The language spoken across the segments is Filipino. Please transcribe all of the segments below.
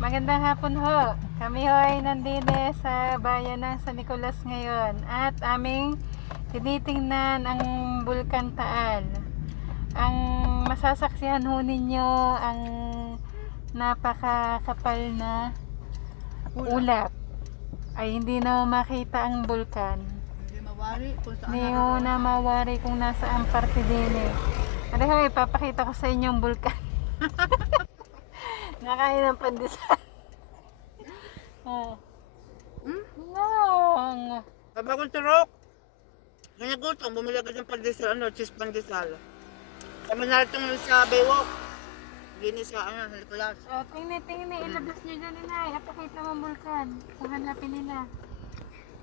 Magandang hapon ho. Kami ho ay nandito sa bayan ng San Nicolas ngayon at aming tinitingnan ang Bulkan Taal. Ang masasaksihan ho ninyo ang napakakapal na ulap. Ay hindi na makita ang bulkan. Hindi mawari kung saan Hindi ho na mawari kung nasaan parte din eh. Ano ho, ipapakita ko sa inyo ang bulkan. Nakain ng pandesal. Lang. Kabagong turok. Kanya gutom, bumili agad ng pandesal, cheese pandesal. Kami naritong sa Baywalk. Linis ka, sa Nicolas. Tingnan, ilabas nyo dyan inay. Apakita mo ang bulkan. Kung hanapin nila.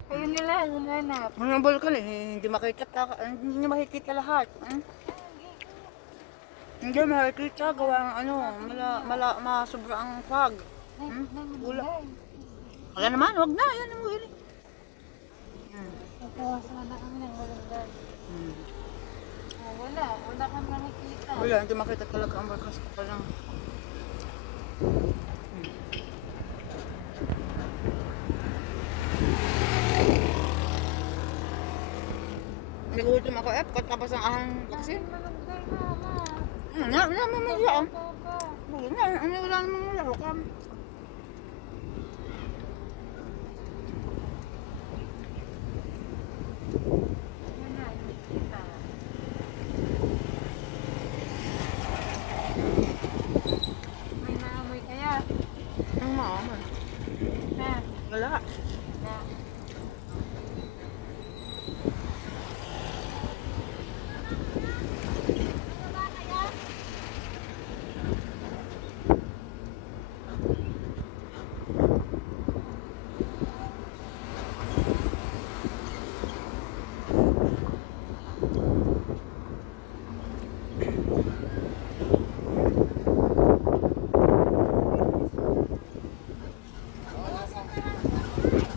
Kayo nila ang hanap. Ang bulkan hindi hindi makikita lahat. Hindi makikita, gawa ng masubra ang fog. Wala. Wala naman, wag na, yan ang huli. Nagkawasan na kami ng walang wala kang nakikita. Wala, hindi makita talaga ang barkas ko pa lang. Nagutom ako tapos ang ahang vaccine. Malunggay mama. Mamaya. Baba. Wala namang laro ka. Yan na, nakikita. May naamoy kaya. Ang maaman. Na. Wala. Na.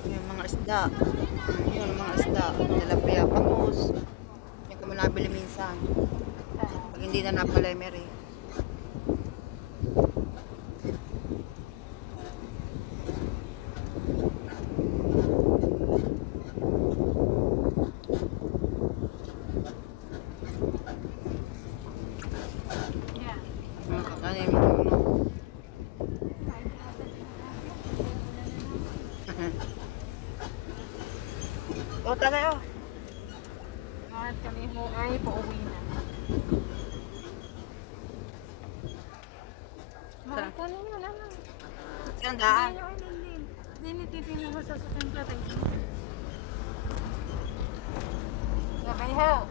Yung mga isda. Yung mga isda. Tilapia, bangus. Yung kami nabili minsan. Pag hindi na napalimer eh. Yan. Mga kakanin mo. O, tayo. At kami ho ay pauwi na. Kunin nyo na lang. Ang daan. Hindi titignan ko sa sakyan ka. Sabay ho.